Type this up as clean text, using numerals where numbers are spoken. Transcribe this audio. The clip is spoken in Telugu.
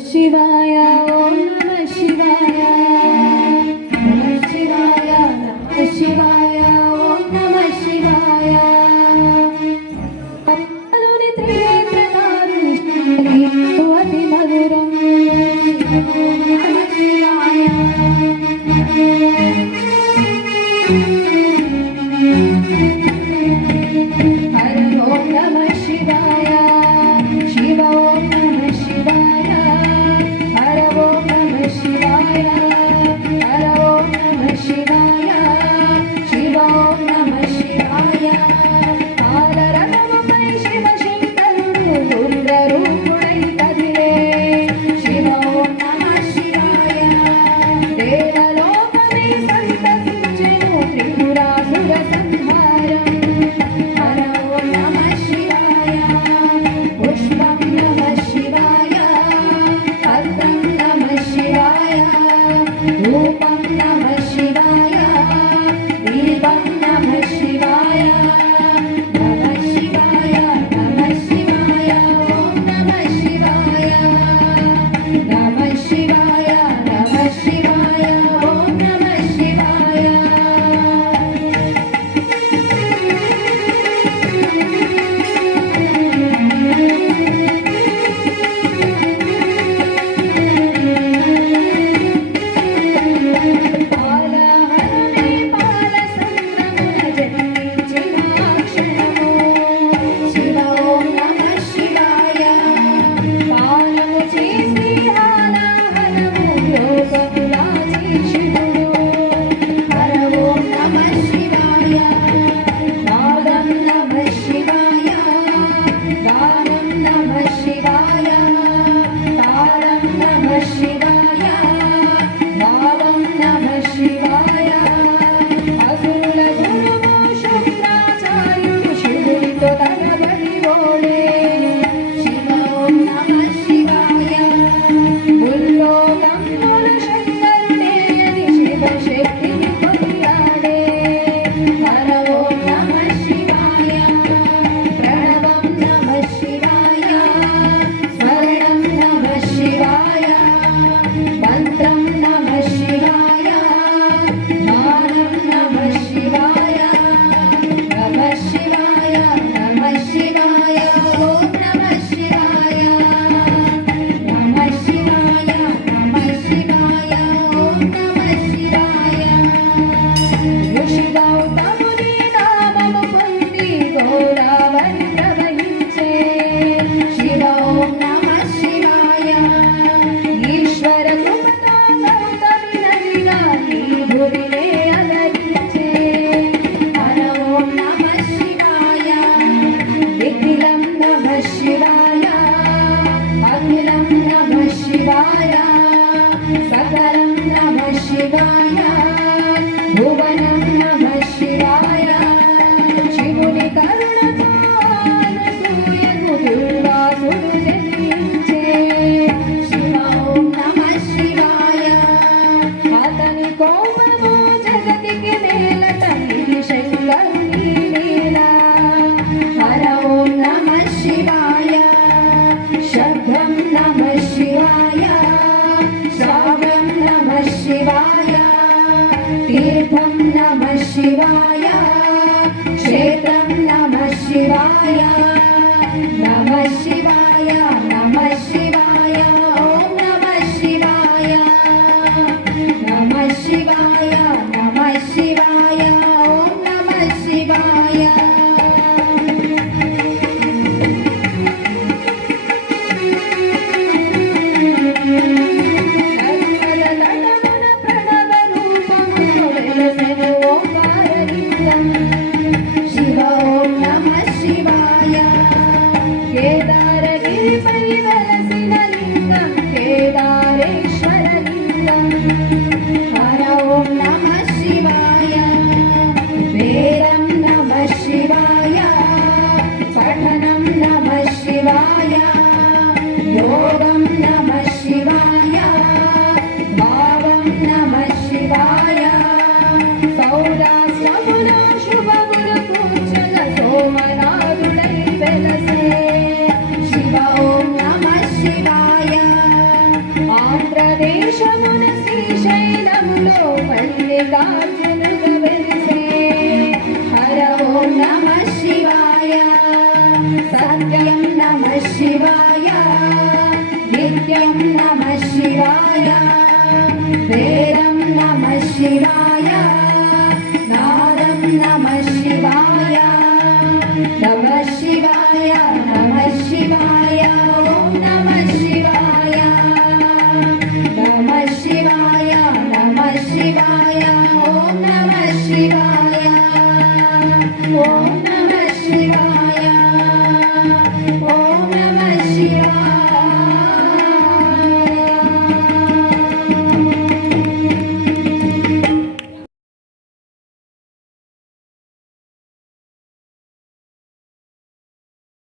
शिवाय ओम नमः शिवाय नमः शिवाय नमः शिवाय ओम नमः शिवाय कपालुनि त्रिनेत्रधारुनि अति मधुरं नमः शिवाय हर ओम नमः शिवाय शिव ओम नमः शिवाय हर ओम नमः शिवाय हर ओम नमः शिवाय शिव ओम नमः शिवाय कालरथमुपै शिव शङ्करुडु रुद्ररूपुडै कदिले शिव ओम नमः शिवाय देवलोकमे सन्तसिंచెను त्रिपुरासुर संहारं हर ओम नमः शिवाय पुष्पं नमः शिवाय पत्रं नमः शिवाय धूपं नमः शिवाय दीपं नमः शिवाय नमः शिवाय नमः शिवाय ओम नमः शिवाय नमः शिवाय नमः शिवाय ओम नमः शिवाय పాలహరమే పాలసంద్రమున జన్మించిన క్షణము శివ ఓం నమః శివాయ పాలము చేసి హాలాహలము లోకములాచి శివుడు హర ఓం నమః శివాయ నాదం నమః శివాయ గానం నమః శివాయ తాళం నమః శివాయ భావం నమః శివాయ అసురుల గురువు శుక్రాచార్యుడు శివుడితో తగబడి ఓడే శివ ఓం నమః శివాయ ముల్లోకములు శంకరుడే అని శివ శక్తిని కొనియాడే హర ఓం నమః శివాయ ప్రణవం నమః శివాయ స్మరణం నమః శివాయ మంత్రం నమః శివాయ ధ్యానం నమః శివాయ నమః శివాయ నమః శివాయ ఓం నమః శివాయ నమః శివాయ నమః శివాయ ఓం నమః శివాయ ఋషి గౌతముని నామము పొంది గోదావరి ప్రవహించే శివ ఓం నమః శివాయ ఈశ్వర కృపతో గౌతమి నదిగా ఈ భూమినే అలరించే హర ఓం నమః శివాయ నిఖిలం నమః శివాయ అఖిలం నమః శివాయ సకలం నమః శివాయ భువనం నమః శివాయ శివుని కరుణతో అనసూయకు దుర్వాసుడు జన్మించే శివ ఓం నమః శివాయ అతని కోపము జగతికి నేలట ఇది శంకరుని లీల హర ఓం నమః శివాయ శబ్దం నమః శివాయ శ్రావ్యం నమః శివాయ తీర్థం నమః శివాయ క్షేత్రం నమః శివాయ నమః శివాయ నమః శివాయ ఓం నమః శివాయ నమః శివాయ నమః శివాయ ఓం నమః శివాయ నర్మల నటమున ప్రణవ రూపమును వెలసెను ఓంకారలింగం శివ ఓం నమః శివాయ దేశమున శ్రీశైలంలో మల్లికార్జునుడు వెలిసే హర ఓం నమః శివాయ సత్యం నమః శివాయ నిత్యం నమః శివాయ వేదం నమః శివాయ నాదం నమః శివాయ నమః శివాయ నమః శివాయ ఓం నమః శివాయ నమః శివాయ నమః శివాయ ఓం నమః శివాయ ఓం నమః శివాయ ఓం